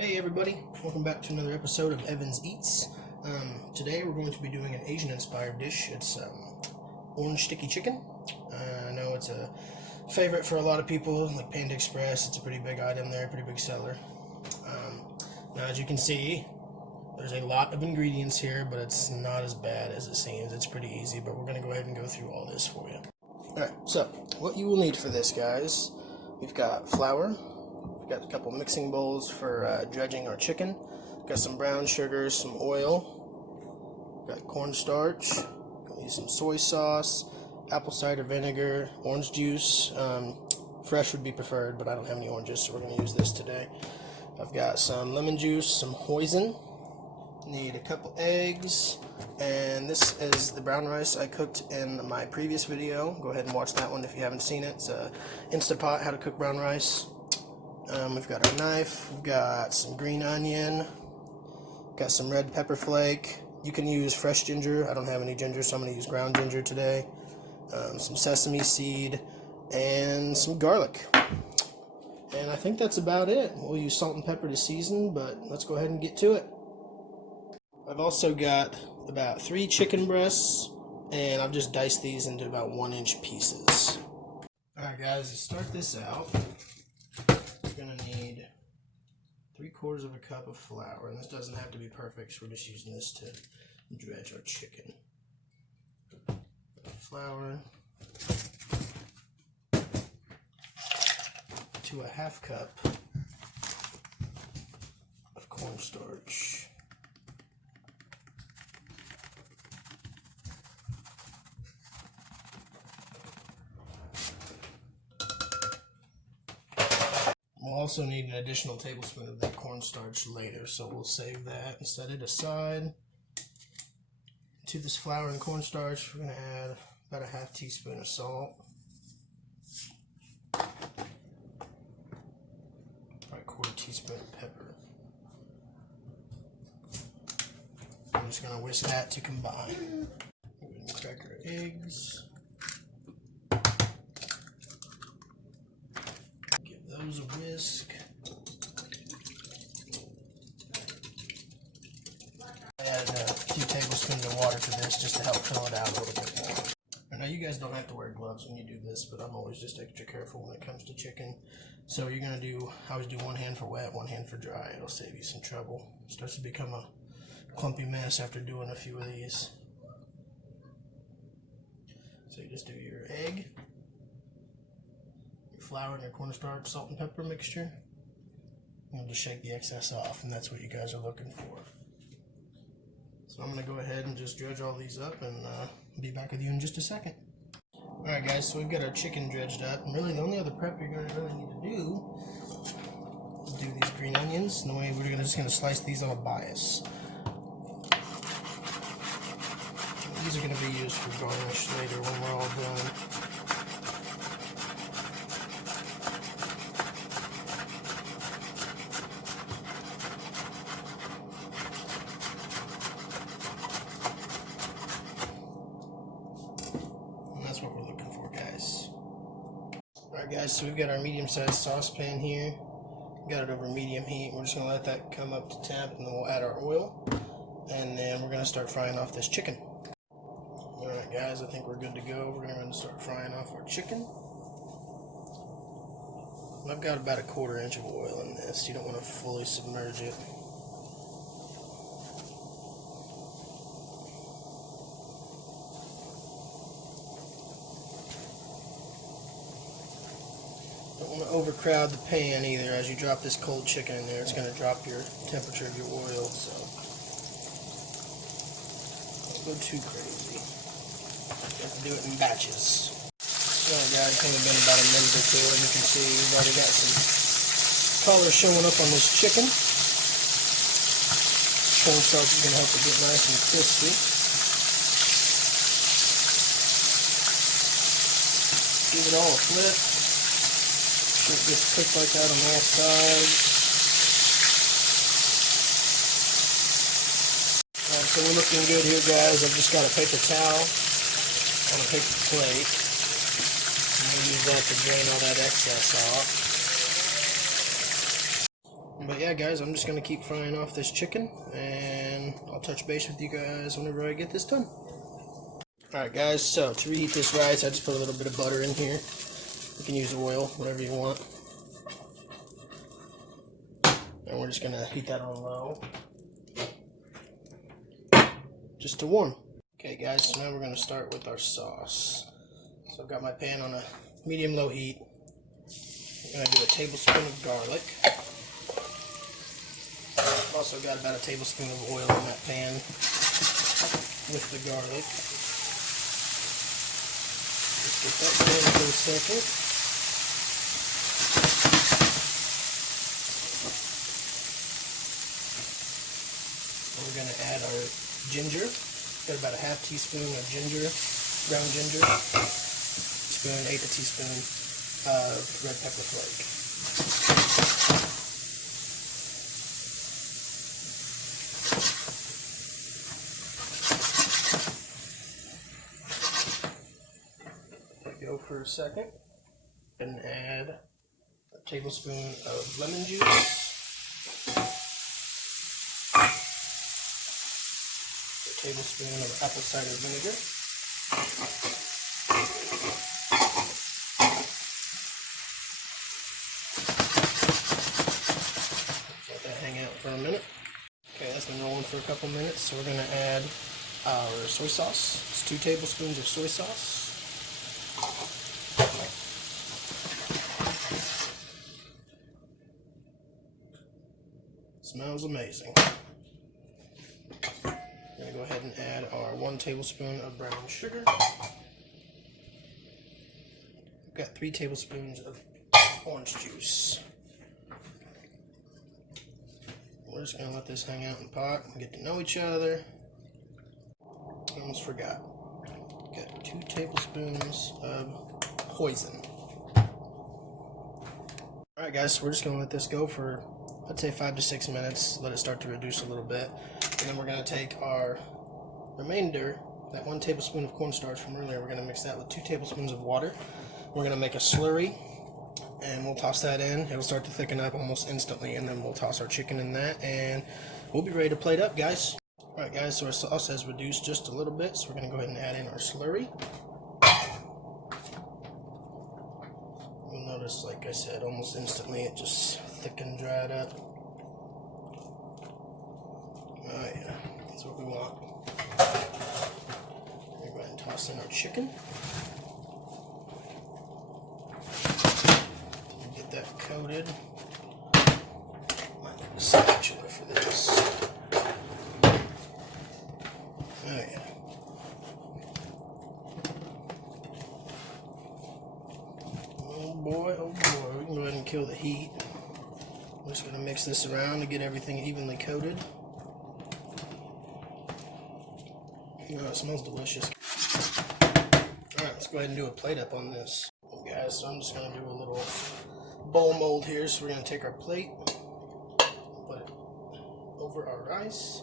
Hey everybody, welcome back to another episode of Evans Eats. Today we're going to be doing an Asian inspired dish. It's orange sticky chicken. I know it's a favorite for a lot of people, like Panda Express. It's a pretty big item there, pretty big seller. Now as you can see, there's a lot of ingredients here, but it's not as bad as it seems. It's pretty easy, but we're going to go ahead and go through all this for you. Alright, so what you will need for this, guys, we've got flour. Got a couple mixing bowls for dredging our chicken. Got some brown sugar, some oil. Got cornstarch. Use some soy sauce, apple cider vinegar, orange juice. Fresh would be preferred, but I don't have any oranges, so we're going to use this today. I've got some lemon juice, some hoisin. Need a couple eggs, and this is the brown rice I cooked in my previous video. Go ahead and watch that one if you haven't seen it. It's a Instapot, how to cook brown rice. We've got our knife, we've got some green onion, got some red pepper flake. You can use fresh ginger. I don't have any ginger, so I'm going to use ground ginger today. Some sesame seed, and some garlic. And I think that's about it. We'll use salt and pepper to season, but let's go ahead and get to it. I've also got about 3 chicken breasts, and I've just diced these into about 1-inch pieces. Alright guys, to start this out, we're going to need 3/4 of a cup of flour, and this doesn't have to be perfect, so we're just using this to dredge our chicken. Flour to a 1/2 cup of cornstarch. We'll also need an additional tablespoon of that cornstarch later, so we'll save that and set it aside. To this flour and cornstarch, we're going to add about a 1/2 teaspoon of salt. About a 1/4 teaspoon of pepper. I'm just going to whisk that to combine. We're going to crack our eggs. Those a whisk. I added a few tablespoons of water to this just to help fill it out a little bit more. I know you guys don't have to wear gloves when you do this, but I'm always just extra careful when it comes to chicken. So you're going to do, I always do 1 hand for wet, 1 hand for dry. It'll save you some trouble. It starts to become a clumpy mess after doing a few of these. So you just do your egg, flour and your cornstarch, salt and pepper mixture. And just shake the excess off, and that's what you guys are looking for. So I'm going to go ahead and just dredge all these up, and be back with you in just a second. Alright guys, so we've got our chicken dredged up, and really the only other prep you're going to really need to do is do these green onions. And the way we're just going to slice these on a bias. These are going to be used for garnish later when we're all done. That's what we're looking for, guys. Alright guys, so we've got our medium-sized saucepan here. Got it over medium heat. We're just going to let that come up to temp, and then we'll add our oil. And then we're going to start frying off this chicken. Alright guys, I think we're good to go. We're going to start frying off our chicken. I've got about a 1/4 inch of oil in this. You don't want to fully submerge it. Don't want to overcrowd the pan either. As you drop this cold chicken in there, it's going to drop your temperature of your oil, so don't go too crazy. You have to do it in batches. Alright guys, it's only been about a minute or two, and you can see we've already got some color showing up on this chicken. Cornstarch is going to help it get nice and crispy. Give it all a flip. It gets cooked like that on all sides. Alright, so we're looking good here, guys. I've just got a paper towel on a paper plate. I'm going to use that to drain all that excess off. But yeah, guys, I'm just going to keep frying off this chicken, and I'll touch base with you guys whenever I get this done. Alright guys, so to reheat this rice, I just put a little bit of butter in here. You can use oil, whatever you want. And we're just going to heat that on low, just to warm. Okay guys, so now we're going to start with our sauce. So I've got my pan on a medium-low heat. I'm going to do a tablespoon of garlic. I've also got about a tablespoon of oil in that pan with the garlic. Let's get that going for a second. We're going to add our ginger. Got about a half teaspoon of ginger, ground ginger. Spoon, 1/8 teaspoon of red pepper flake. Go for a second and add a tablespoon of lemon juice. Tablespoon of apple cider vinegar, let that hang out for a minute. Okay, that's been rolling for a couple minutes, so we're going to add our soy sauce. It's 2 tablespoons of soy sauce. Smells amazing. I'm going to go ahead and add our 1 tablespoon of brown sugar. I've got 3 tablespoons of orange juice. We're just going to let this hang out in the pot and get to know each other. I almost forgot. Got 2 tablespoons of Hoisin. Alright guys, so we're just going to let this go for, I'd say 5 to 6 minutes. Let it start to reduce a little bit. And then we're going to take our remainder, that 1 tablespoon of cornstarch from earlier, we're going to mix that with 2 tablespoons of water. We're going to make a slurry, and we'll toss that in. It'll start to thicken up almost instantly, and then we'll toss our chicken in that, and we'll be ready to plate up, guys. Alright guys, so our sauce has reduced just a little bit, so we're going to go ahead and add in our slurry. You'll notice, like I said, almost instantly it just thickened, dried up. Oh yeah, that's what we want. We're going to go ahead and toss in our chicken. Get that coated. Might need a spatula for this. Oh yeah. Oh boy, oh boy. We can go ahead and kill the heat. We're just going to mix this around to get everything evenly coated. Oh, it smells delicious. Alright, let's go ahead and do a plate up on this. Okay, guys, so I'm just going to do a little bowl mold here. So we're going to take our plate, put it over our rice.